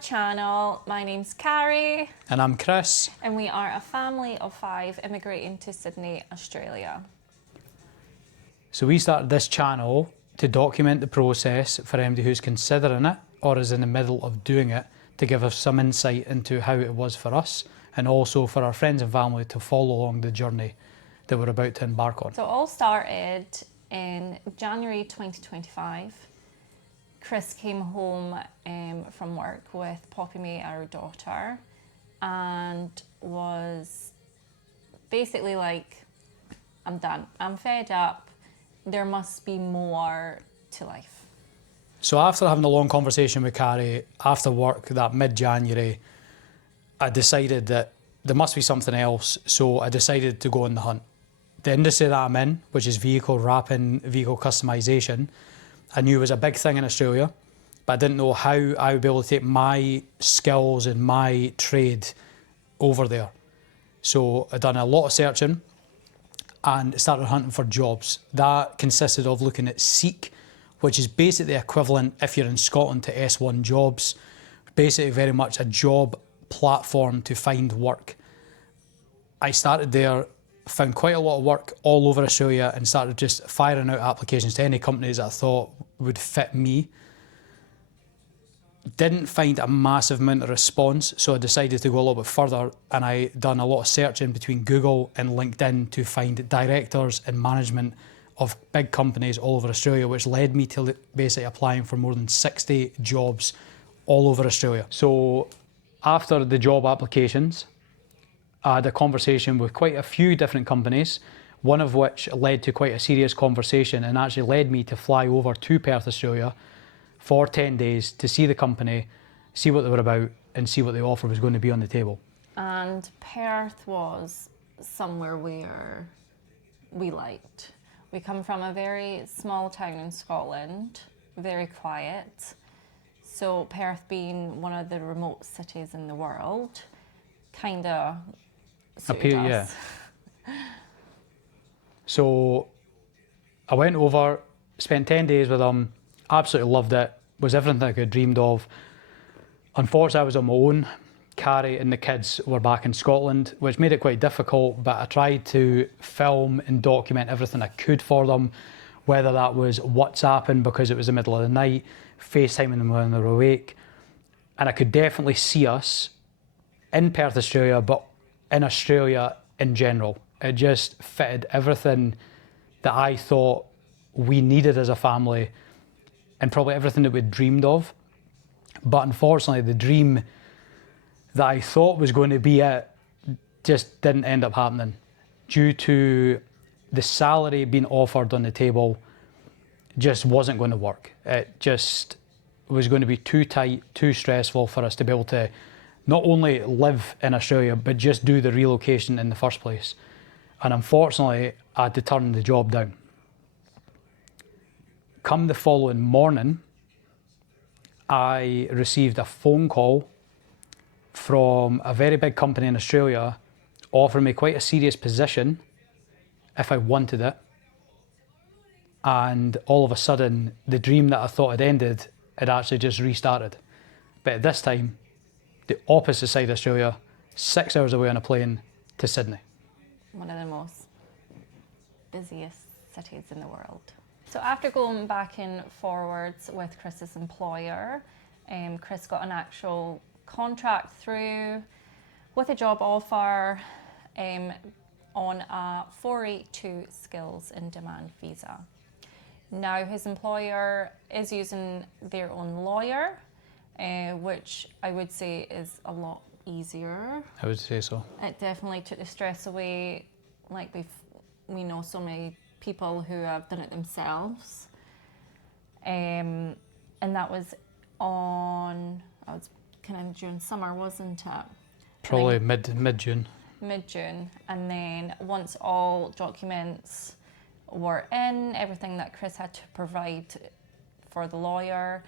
channel. My name's Carrie. And I'm Chris. And we are a family of 5 immigrating to Sydney, Australia. So we started this channel to document the process for anybody who's considering it or is in the middle of doing it, to give us some insight into how it was for us and also for our friends and family to follow along the journey that we're about to embark on. So it all started in January 2025. Chris came home from work with Poppy May, our daughter, and was basically like, I'm done. I'm fed up. There must be more to life. So after having a long conversation with Carrie after work that mid-January, I decided that there must be something else. So I decided to go on the hunt. The industry that I'm in, which is vehicle wrapping, vehicle customization, I knew was a big thing in Australia, but I didn't know how I would be able to take my skills and my trade over there. So I'd done a lot of searching and started hunting for jobs. That consisted of looking at Seek, which is basically equivalent, if you're in Scotland, to S1 Jobs. Basically very much a job platform to find work. I started there, found quite a lot of work all over Australia and started just firing out applications to any companies that I thought would fit me. Didn't find a massive amount of response, so I decided to go a little bit further, and I done a lot of searching between Google and LinkedIn to find directors and management of big companies all over Australia, which led me to basically applying for more than 60 jobs all over Australia. So after the job applications, I had a conversation with quite a few different companies, one of which led to quite a serious conversation and actually led me to fly over to Perth, Australia for 10 days to see the company, see what they were about and see what the offer was going to be on the table. And Perth was somewhere where we liked. We come from a very small town in Scotland, very quiet. So Perth being one of the remote cities in the world, kind of suited us. Yeah. So I went over, spent 10 days with them, absolutely loved it, was everything I could have dreamed of. Unfortunately, I was on my own. Carrie and the kids were back in Scotland, which made it quite difficult, but I tried to film and document everything I could for them, whether that was WhatsApping because it was the middle of the night, FaceTiming them when they were awake. And I could definitely see us in Perth, Australia, but in Australia in general. It just fitted everything that I thought we needed as a family and probably everything that we'd dreamed of. But unfortunately, the dream that I thought was going to be it just didn't end up happening due to the salary being offered on the table just wasn't going to work. It just was going to be too tight, too stressful for us to be able to not only live in Australia, but just do the relocation in the first place. And unfortunately, I had to turn the job down. Come the following morning, I received a phone call from a very big company in Australia offering me quite a serious position if I wanted it. And all of a sudden, the dream that I thought had ended had actually just restarted. But at this time, the opposite side of Australia, 6 hours away on a plane to Sydney. One of the most busiest cities in the world. So after going back and forwards with Chris's employer, Chris got an actual contract through with a job offer on a 482 skills in demand visa. Now his employer is using their own lawyer, which I would say is a lot easier. I would say so. It definitely took the stress away. Like we know so many people who have done it themselves. And that was kind of June, summer, wasn't it? Probably mid-June. Mid-June. And then once all documents were in, everything that Chris had to provide for the lawyer,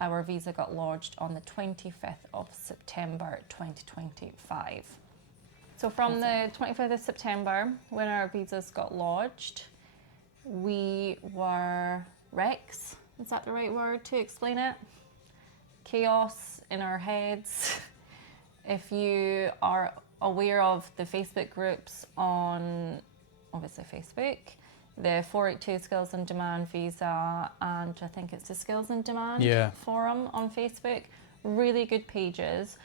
our visa got lodged on the 25th of September 2025. So from the 25th of September, when our visas got lodged, we were Rex. Is that the right word to explain it? chaos in our heads. If you are aware of the Facebook groups on, obviously Facebook, the 482 Skills in Demand visa, and I think it's the Skills in Demand forum on Facebook, really good pages,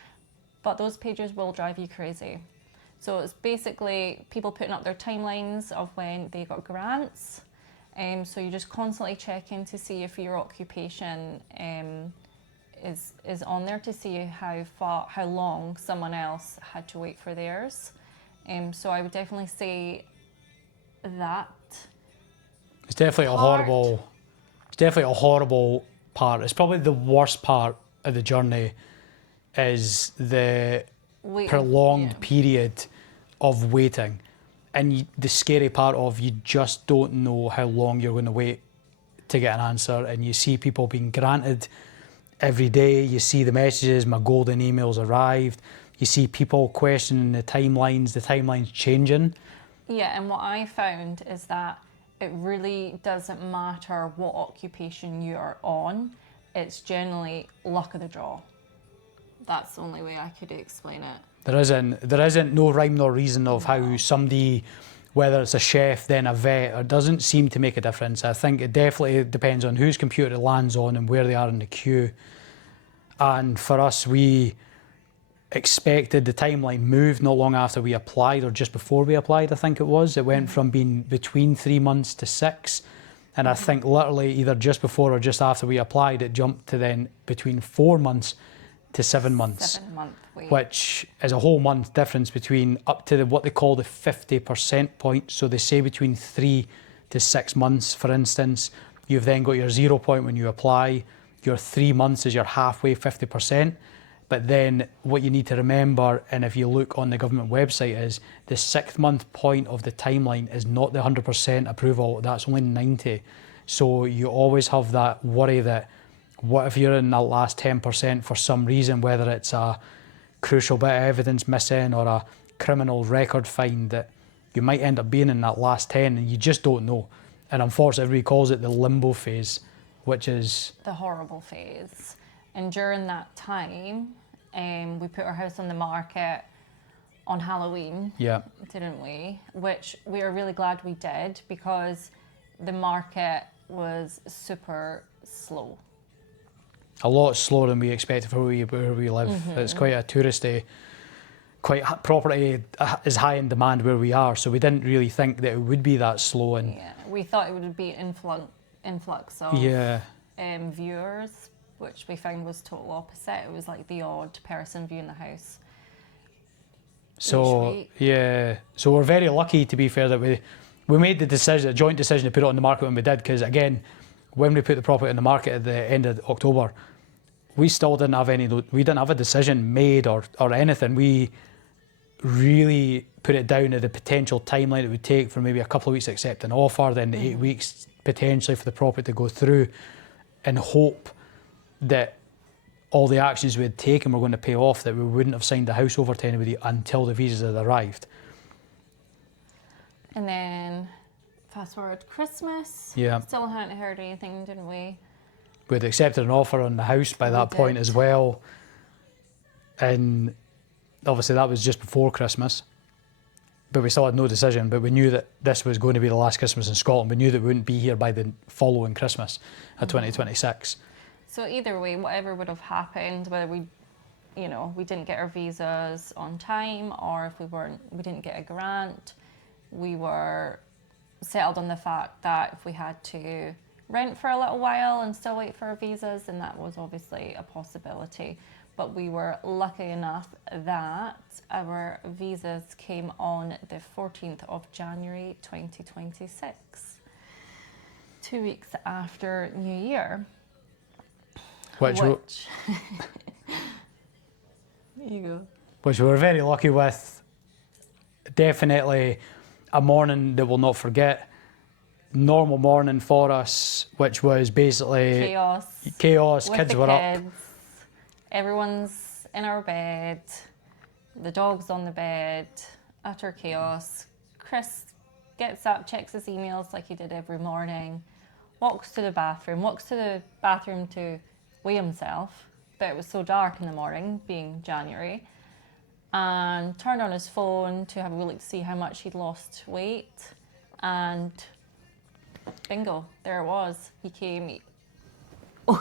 but those pages will drive you crazy. So it's basically people putting up their timelines of when they got grants. So you just constantly check in to see if your occupation is on there, to see how long someone else had to wait for theirs. So I would definitely say that. It's definitely a horrible part. It's probably the worst part of the journey is the prolonged period of waiting. And the scary part of you just don't know how long you're going to wait to get an answer. And you see people being granted every day. You see the messages, my golden emails arrived. You see people questioning the timelines changing. Yeah, and what I found is that it really doesn't matter what occupation you're on. It's generally luck of the draw. That's the only way I could explain it. There isn't no rhyme nor reason of how somebody, whether it's a chef, then a vet, it doesn't seem to make a difference. I think it definitely depends on whose computer it lands on and where they are in the queue. And for us, we expected the timeline moved not long after we applied, or just before we applied, I think it was. It went from being between 3 months to 6. And I think literally either just before or just after we applied, it jumped to then between 4 months to 7 months. 7 month wait. Which is a whole month difference between up to what they call the 50% point. So they say between 3 to 6 months, for instance. You've then got your 0 point when you apply. Your 3 months is your halfway 50%. But then what you need to remember, and if you look on the government website, is the 6th month point of the timeline is not the 100% approval, that's only 90. So you always have that worry that what if you're in that last 10% for some reason, whether it's a crucial bit of evidence missing or a criminal record find, that you might end up being in that last 10 and you just don't know. And unfortunately, everybody calls it the limbo phase, which is the horrible phase. And during that time, we put our house on the market on Halloween, didn't we? Which we are really glad we did, because the market was super slow. A lot slower than we expected for where we live. It's quite a touristy, property is high in demand where we are, so we didn't really think that it would be that slow. And we thought it would be influx of viewers, which we found was total opposite. It was like the odd person viewing the house. So so we're very lucky, to be fair, that we made the joint decision to put it on the market when we did, because again, when we put the property on the market at the end of October, we still didn't have a decision made or anything. We really put it down to the potential timeline it would take for maybe a couple of weeks to accept an offer, then the 8 weeks potentially for the property to go through, and hope that all the actions we had taken were going to pay off, that we wouldn't have signed the house over to anybody until the visas had arrived. And then fast forward Christmas, still hadn't heard anything, didn't we? We'd accepted an offer on the house by that point as well. And obviously that was just before Christmas. But we still had no decision, but we knew that this was going to be the last Christmas in Scotland. We knew that we wouldn't be here by the following Christmas of 2026. So either way, whatever would have happened, whether we didn't get our visas on time, or if we didn't get a grant, we were settled on the fact that if we had to rent for a little while and still wait for our visas, then that was obviously a possibility. But we were lucky enough that our visas came on the 14th of January 2026, 2 weeks after New Year. Which we were very lucky with. Definitely a morning that we'll not forget. Normal morning for us, which was basically chaos. Kids were up. Everyone's in our bed. The dog's on the bed. Utter chaos. Chris gets up, checks his emails like he did every morning, walks to the bathroom to weigh himself, that it was so dark in the morning, being January, and turned on his phone to have a look to see how much he'd lost weight, and bingo, there it was. He came,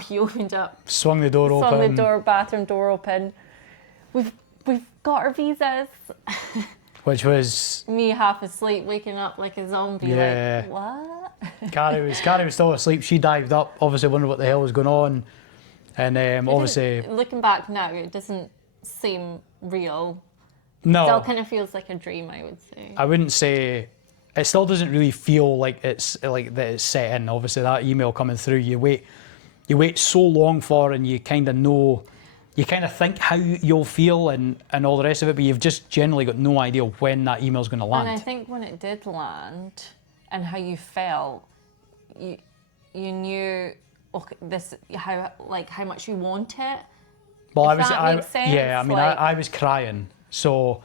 he opened up, Swung the door open. swung the door, bathroom door open. We've got our visas. Which was... Me half asleep, waking up like a zombie, Yeah. like, what? Carrie was still asleep. She dived up, obviously wondering what the hell was going on. And obviously... Looking back now, it doesn't seem real. No. Still kind of feels like a dream, I would say. I wouldn't say... It still doesn't really feel like it's like that it's set in. Obviously, that email coming through, you wait so long for, and you kind of know, you kind of think how you'll feel and all the rest of it, but you've just generally got no idea when that email's going to land. And I think when it did land, and how you felt, you knew, okay, how much you want it. Well, Makes sense. Yeah, I mean, I was crying, so.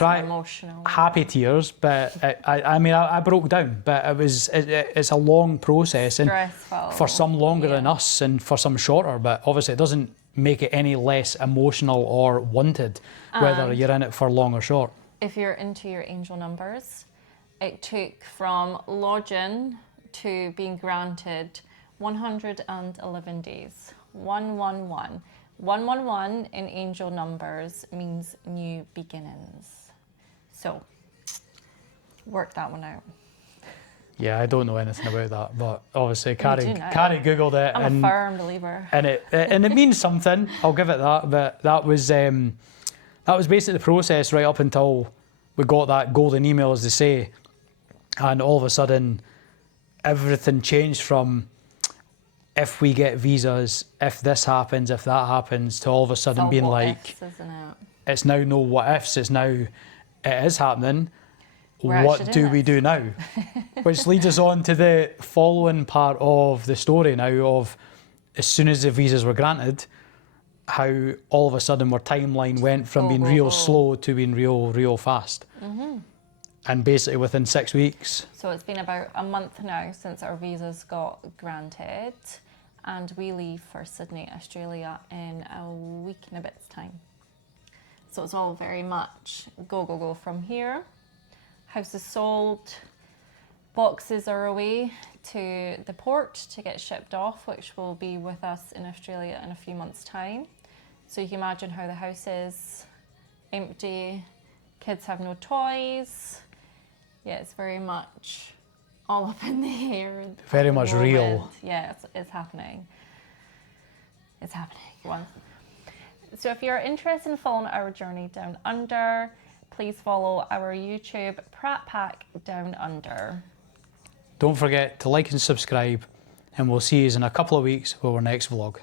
Emotional. Happy tears, but I broke down. But it's a long process, and stressful. For some longer than us, and for some shorter. But obviously, it doesn't make it any less emotional or wanted, whether you're in it for long or short. If you're into your angel numbers, it took from lodging to being granted 111 days. 111. 111 in angel numbers means new beginnings. So, work that one out. Yeah, I don't know anything about that, but obviously Carrie Googled it. I'm a firm believer. And it means something, I'll give it that, but that was basically the process right up until we got that golden email, as they say, and all of a sudden everything changed from if we get visas, if this happens, if that happens, to all of a sudden being like, ifs, isn't it? It's now no what ifs, it's now it is happening. What do we do now? Which leads us on to the following part of the story now of as soon as the visas were granted, how all of a sudden our timeline went from being real slow to being real fast. Mm-hmm. And basically within 6 weeks. So it's been about a month now since our visas got granted, and we leave for Sydney, Australia in a week and a bit's time. So it's all very much go from here. House is sold, boxes are away to the port to get shipped off, which will be with us in Australia in a few months' time. So you can imagine how the house is empty, kids have no toys. Yeah, it's very much all up in the air. Very much real. Yeah, it's happening. It's happening. So if you're interested in following our journey down under, please follow our YouTube Pratt Pack Down Under. Don't forget to like and subscribe, and we'll see you in a couple of weeks with our next vlog.